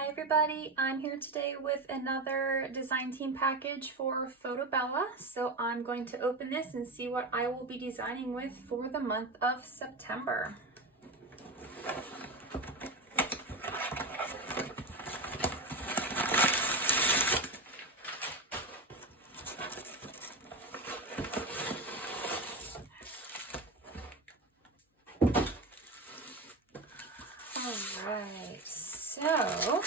Hi everybody, I'm here today with another design team package for FotoBella. So I'm going to open this and see what I will be designing with for the month of September. Alright, so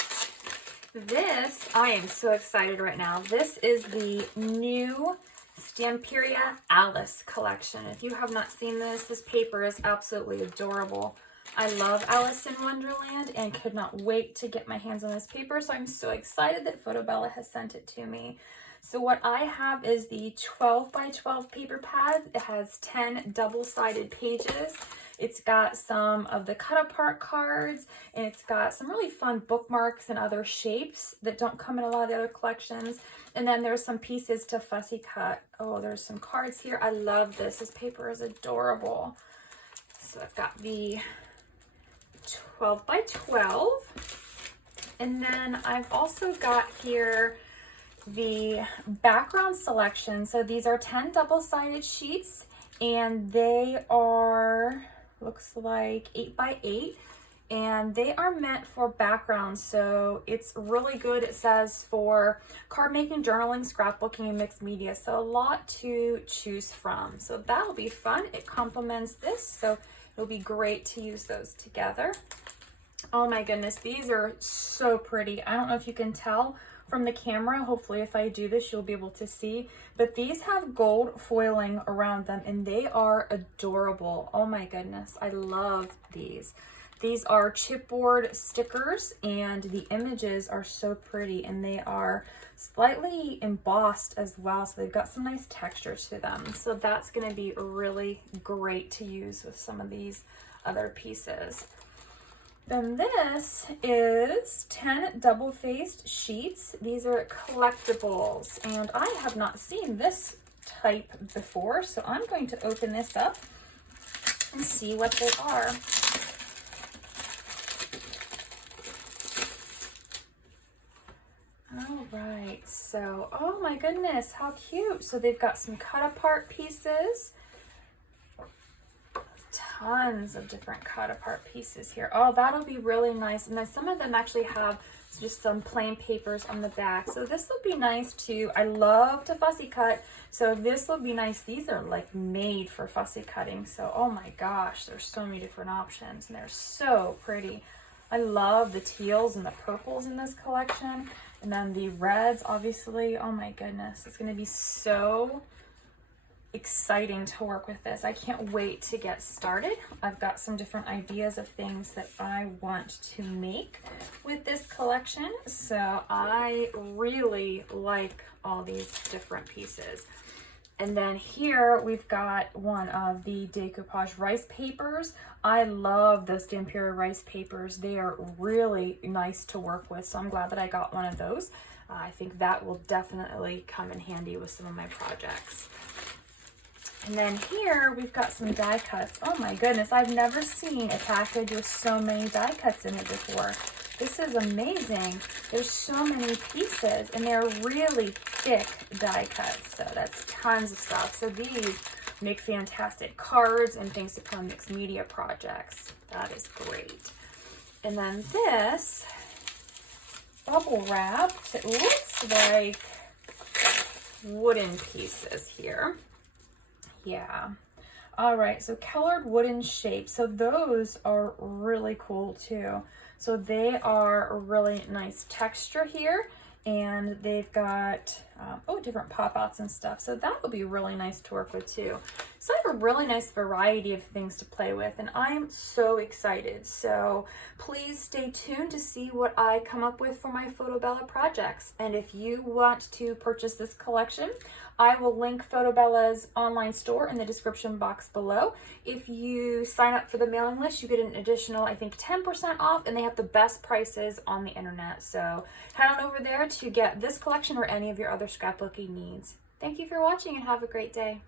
this, I am so excited right now. This is the new Stamperia Alice collection. If you have not seen this paper is absolutely adorable. I love Alice in Wonderland and could not wait to get my hands on this paper, so I'm so excited that FotoBella has sent it to me. So what I have is the 12 by 12 paper pad. It has 10 double-sided pages. It's got some of the cut apart cards, and it's got some really fun bookmarks and other shapes that don't come in a lot of the other collections. And then there's some pieces to fussy cut. Oh, there's some cards here. I love this. This paper is adorable. So I've got the 12 by 12. And then I've also got here the background selection. So these are 10 double-sided sheets, and they are, looks like 8 by 8, and they are meant for backgrounds. So it's really good. It says for card making, journaling, scrapbooking, and mixed media. So a lot to choose from. So that'll be fun. It complements this, so it'll be great to use those together. Oh my goodness, these are so pretty. I don't know if you can tell from the camera. Hopefully if I do this, you'll be able to see, but these have gold foiling around them and they are adorable. Oh my goodness, I love these. These are chipboard stickers and the images are so pretty, and they are slightly embossed as well, so they've got some nice texture to them. So that's going to be really great to use with some of these other pieces. Then this is 10 double-faced sheets. These are collectibles, and I have not seen this type before, so I'm going to open this up and see what they are. All right, so, oh my goodness, how cute. So they've got some cut-apart pieces. Tons of different cut apart pieces here. Oh, that'll be really nice. And then some of them actually have just some plain papers on the back. So this will be nice too. I love to fussy cut, so this will be nice. These are like made for fussy cutting. So, oh my gosh, there's so many different options and they're so pretty. I love the teals and the purples in this collection. And then the reds, obviously. Oh my goodness, it's gonna be so exciting to work with this. I can't wait to get started. I've got some different ideas of things that I want to make with this collection. So I really like all these different pieces. And then here we've got one of the decoupage rice papers. I love those Stamperia rice papers. They are really nice to work with. So I'm glad that I got one of those. I think that will definitely come in handy with some of my projects. And then here we've got some die cuts. Oh my goodness, I've never seen a package with so many die cuts in it before. This is amazing. There's so many pieces and they're really thick die cuts. So that's tons of stuff. So these make fantastic cards and things to put on mixed media projects. That is great. And then this bubble wrapped, it looks like wooden pieces here. Yeah. All right, so colored wooden shapes. So those are really cool too. So they are a really nice texture here, and they've got different pop outs and stuff. So that will be really nice to work with too. So I have a really nice variety of things to play with, and I'm so excited. So please stay tuned to see what I come up with for my FotoBella projects. And if you want to purchase this collection, I will link FotoBella's online store in the description box below. If you sign up for the mailing list, you get an additional, I think, 10% off, and they have the best prices on the internet. So head on over there to get this collection or any of your other scrapbooking needs. Thank you for watching and have a great day.